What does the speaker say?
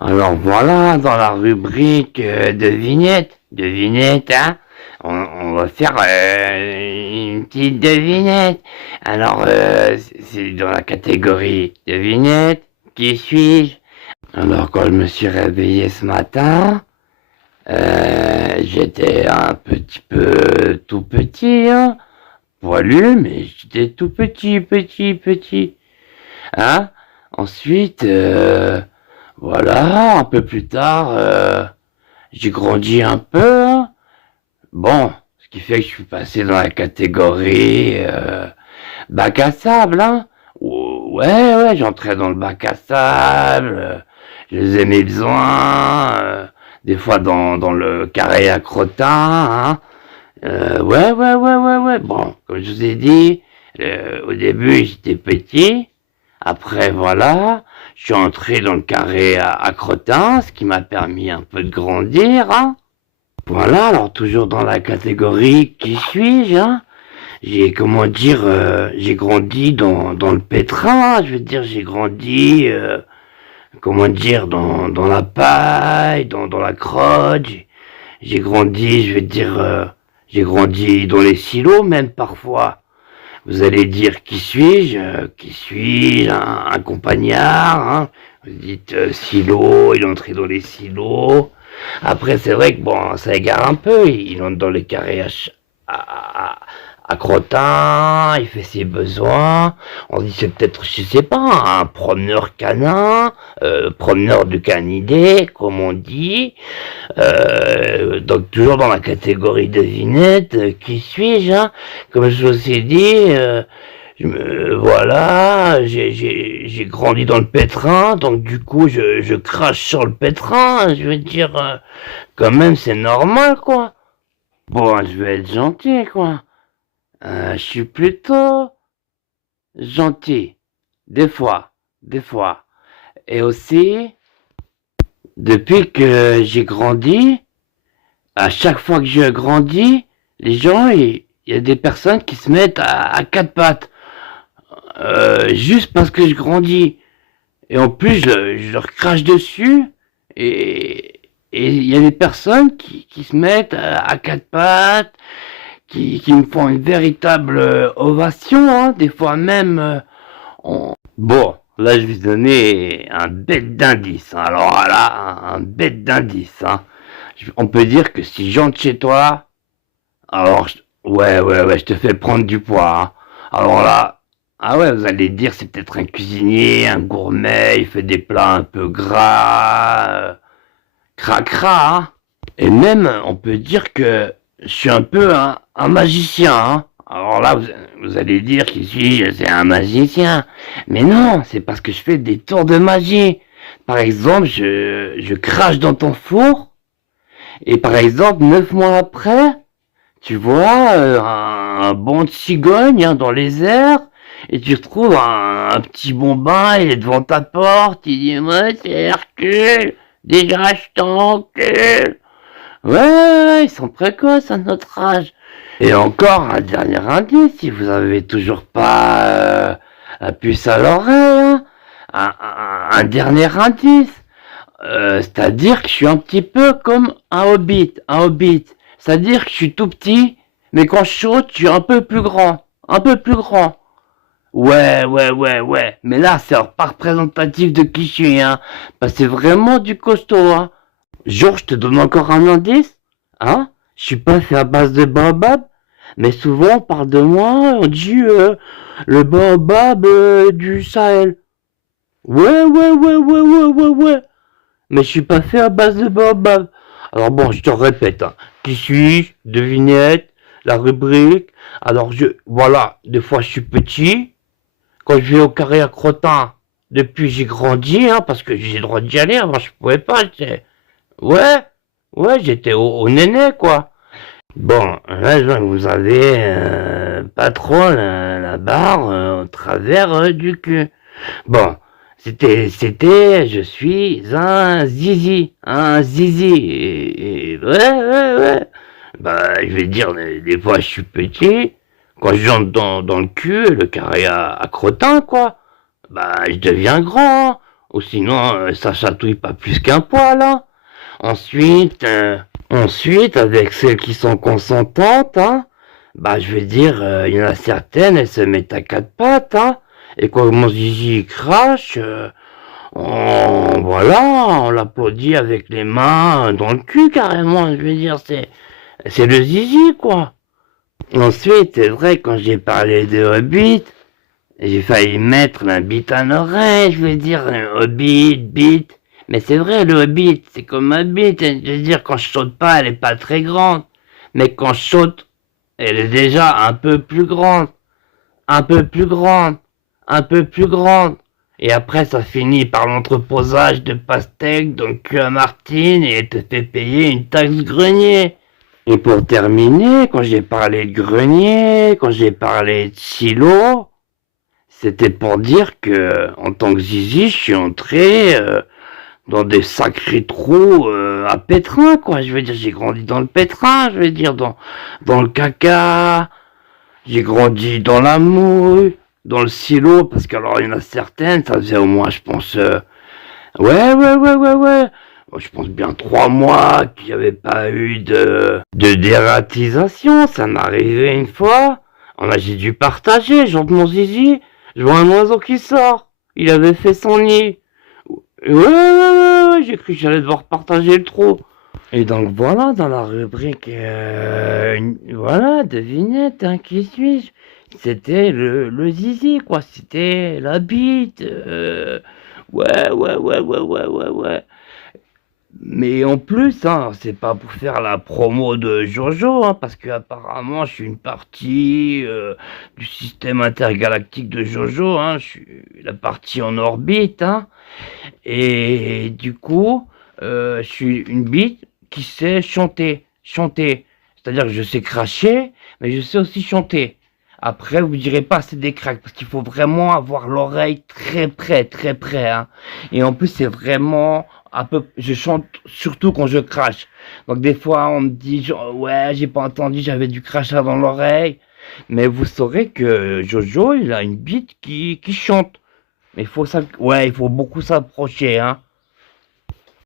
Alors voilà, dans la rubrique devinette, hein, on va faire une petite devinette. Alors, c'est dans la catégorie devinette, qui suis-je? Alors, quand je me suis réveillé ce matin, j'étais un petit peu tout petit, hein, poilu, mais j'étais tout petit, hein. Ensuite, voilà, un peu plus tard, j'ai grandi un peu, hein. Bon, ce qui fait que je suis passé dans la catégorie bac à sable, hein. Ouais, j'entrais dans le bac à sable, je les ai mis besoin, des fois dans le carré à crottin, hein. Ouais. Bon, comme je vous ai dit, au début j'étais petit. Après, voilà, je suis entré dans le carré à crottin, ce qui m'a permis un peu de grandir, hein. Voilà, alors toujours dans la catégorie qui suis-je, hein. J'ai, comment dire, j'ai grandi dans le pétrin, hein. Je veux dire, j'ai grandi, comment dire, dans la paille, dans la crotte. J'ai grandi, je veux dire, j'ai grandi dans les silos même parfois. Vous allez dire qui suis-je? Qui suis-je? Un compagnard, hein. Vous dites silo, il est entré dans les silos. Après, c'est vrai que bon, ça égare un peu. Il entre dans les carrés à crottin, il fait ses besoins. On dit c'est peut-être, je sais pas, un promeneur canin, promeneur de canidés, comme on dit. Donc toujours dans la catégorie devinette, qui suis-je, hein? Comme je vous ai dit, voilà, j'ai grandi dans le pétrin, donc du coup je crache sur le pétrin, je veux dire, quand même c'est normal quoi. Bon, je vais être gentil quoi. Je suis plutôt gentil, des fois. Et aussi, depuis que j'ai grandi, à chaque fois que je grandis, les gens, il y a des personnes qui se mettent à quatre pattes, juste parce que je grandis. Et en plus, je leur crache dessus, et il y a des personnes qui se mettent à quatre pattes, qui me font une véritable ovation, hein, des fois même. Bon, là je vais donner un bête d'indice, hein. Alors là, un bête d'indice, hein. On peut dire que si j'entre chez toi, alors, ouais, je te fais prendre du poids, hein. Alors là, ah ouais, vous allez dire c'est peut-être un cuisinier, un gourmet, il fait des plats un peu gras, cracra, hein. Et même, on peut dire que je suis un peu un magicien, hein. Alors là, vous allez dire qu'ici, c'est un magicien. Mais non, c'est parce que je fais des tours de magie. Par exemple, je crache dans ton four, et par exemple, 9 mois après, tu vois un bond de cigogne, hein, dans les airs, et tu retrouves un petit bombin, il est devant ta porte, il dit moi c'est Hercule, déjà je t'encule. Ouais, ils sont précoces à notre âge. Et encore un dernier indice, si vous avez toujours pas la puce à l'oreille, hein, un dernier indice. C'est-à-dire que je suis un petit peu comme un hobbit. C'est-à-dire que je suis tout petit, mais quand je saute, je suis un peu plus grand. Ouais. Mais là, c'est pas représentatif de qui je suis, hein. Parce que c'est vraiment du costaud, hein. Georges, je te donne encore un indice, hein. Je suis pas fait à base de baobab, mais souvent on parle de moi, on dit le baobab du Sahel. Ouais. Mais je suis pas fait à base de baobab. Alors bon, je te répète, hein. Qui suis-je? Devinette, la rubrique. Alors voilà, des fois je suis petit. Quand je vais au carré à crottin, depuis j'ai grandi, hein, parce que j'ai le droit d'y aller. Avant je pouvais pas. Ouais, j'étais au néné quoi. Bon, là je vois que vous avez pas trop la barre au travers du cul. Bon, je suis un zizi, ouais. Bah, je vais dire, des fois, je suis petit, quand j'entre dans le cul, le carré à crottin, quoi, bah, je deviens grand, hein. Ou sinon, ça chatouille pas plus qu'un poil, hein. Ensuite, avec celles qui sont consentantes, hein, bah, je veux dire, il y en a certaines, elles se mettent à quatre pattes, hein. Et quand mon zizi crache, voilà, on l'applaudit avec les mains dans le cul, carrément. Je veux dire, c'est le zizi, quoi. Ensuite, c'est vrai, quand j'ai parlé de Hobbit, j'ai failli mettre la bite à l'oreille, je veux dire, Hobbit, bite. Mais c'est vrai, le Hobbit, c'est comme un bite. Je veux dire, quand je saute pas, elle est pas très grande. Mais quand je saute, elle est déjà un peu plus grande. Un peu plus grande. Un peu plus grande. Et après, ça finit par l'entreposage de pastèques dans le cul à Martine et elle te fait payer une taxe grenier. Et pour terminer, quand j'ai parlé de grenier, quand j'ai parlé de silo, c'était pour dire que, en tant que zizi, je suis entré dans des sacrés trous à pétrin, quoi. Je veux dire, j'ai grandi dans le pétrin, je veux dire, dans le caca. J'ai grandi dans la mouille, dans le silo, parce qu'alors, il y en a certaines, ça faisait au moins, je pense, ouais. Moi, je pense bien 3 mois qu'il n'y avait pas eu de dératisation. Ça m'est arrivé une fois. J'ai dû partager, genre mon zizi. Je vois un oiseau qui sort. Il avait fait son nid. Ouais, j'ai cru que j'allais devoir partager le trou. Et donc voilà, dans la rubrique, voilà, devinette, hein, qui suis-je? C'était le zizi, quoi. C'était la bite. Ouais. Mais en plus, hein, c'est pas pour faire la promo de Jojo, hein, parce que apparemment je suis une partie du système intergalactique de Jojo, hein, je suis la partie en orbite, hein, et du coup, je suis une bite qui sait chanter. C'est-à-dire que je sais cracher, mais je sais aussi chanter. Après, vous direz pas c'est des cracks, parce qu'il faut vraiment avoir l'oreille très près, hein. Et en plus, c'est vraiment je chante surtout quand je crache. Donc des fois, on me dit, genre, ouais, j'ai pas entendu, j'avais du crachat dans l'oreille. Mais vous saurez que Jojo, il a une bite qui chante. Mais il faut beaucoup s'approcher, hein.